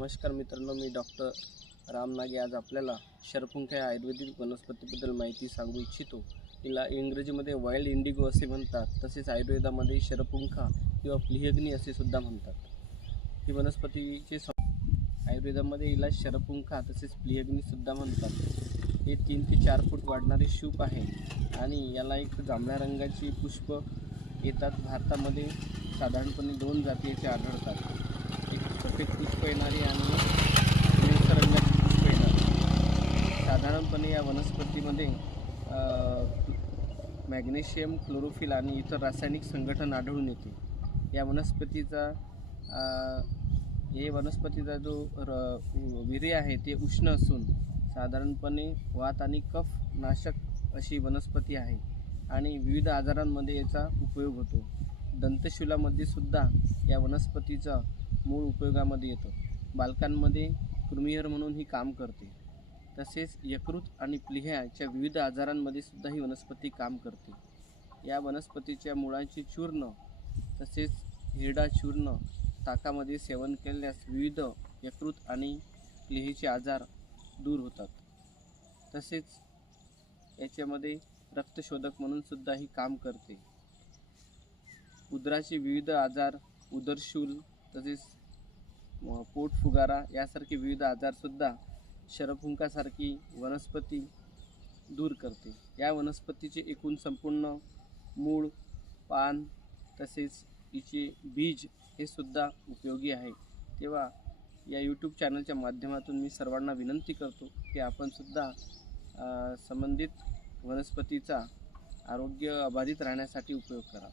नमस्कार मित्रांनो, मी डॉक्टर राम नागे आज आपल्याला शरपुंख या आयुर्वेदिक वनस्पतीबद्दल माहिती सांगू इच्छितो। हिला इंग्रजीमध्ये वाइल्ड इंडिगो असे म्हणतात, तसेच आयुर्वेदामध्ये शरपुंखा किंवा प्लिहग्नी असे सुद्धा म्हणतात। ही वनस्पतीचे आयुर्वेदामध्ये हिला शरपुंखा तसेच प्लिहग्नी सुद्धा म्हणतात। हे 3 ते 4 फूट वाढणारे शूप आहे आणि याला एक जांभळ्या रंगाची पुष्प येतात। भारतामध्ये साधारणपणे 2 जातीचे आढळतात, एक सफेद पुष्प येणारी आणि निळसर रंगाची पुष्प येणारी। साधारणपणे या वनस्पतीमध्ये मॅग्नेशियम, क्लोरोफिल आणि इतर रासायनिक संघटन आढळून येते। या वनस्पतीचा जो वीर्य आहे ते उष्ण असून साधारणपणे वात आणि कफ नाशक अशी वनस्पती आहे आणि विविध आजारांमध्ये याचा उपयोग होतो। दंतशूलामध्ये सुद्धा या वनस्पतीचा मूळ उपयोगामध्ये येतो। बालकांमध्ये कृमिहर म्हणून ही काम करते। तसेच यकृत आणि प्लीह्याच्या विविध आजारांमध्ये सुद्धा ही वनस्पती काम करते। या वनस्पतीच्या मुळांचे चूर्ण तसेच हिरडा चूर्ण ताकामध्ये सेवन केल्यास विविध यकृत आणि प्लीहेचे आजार दूर होतात। तसेच याच्यामध्ये रक्तशोधक म्हणून सुद्धा ही काम करते। उदराचे विविध आजार, उदरशूल तसेच पोटफुगारा यासारखे विविध आजारसुद्धा शरपुंखासारखी वनस्पती दूर करते। या वनस्पतीचे एकूण संपूर्ण मूळ, पान तसेच हिचे बीज हे सुद्धा उपयोगी आहे। तेव्हा या यूट्यूब चॅनलच्या माध्यमातून मी सर्वांना विनंती करतो की आपण सुद्धा संबंधित वनस्पतीचा आरोग्य अबाधित राहण्यासाठी उपयोग करा।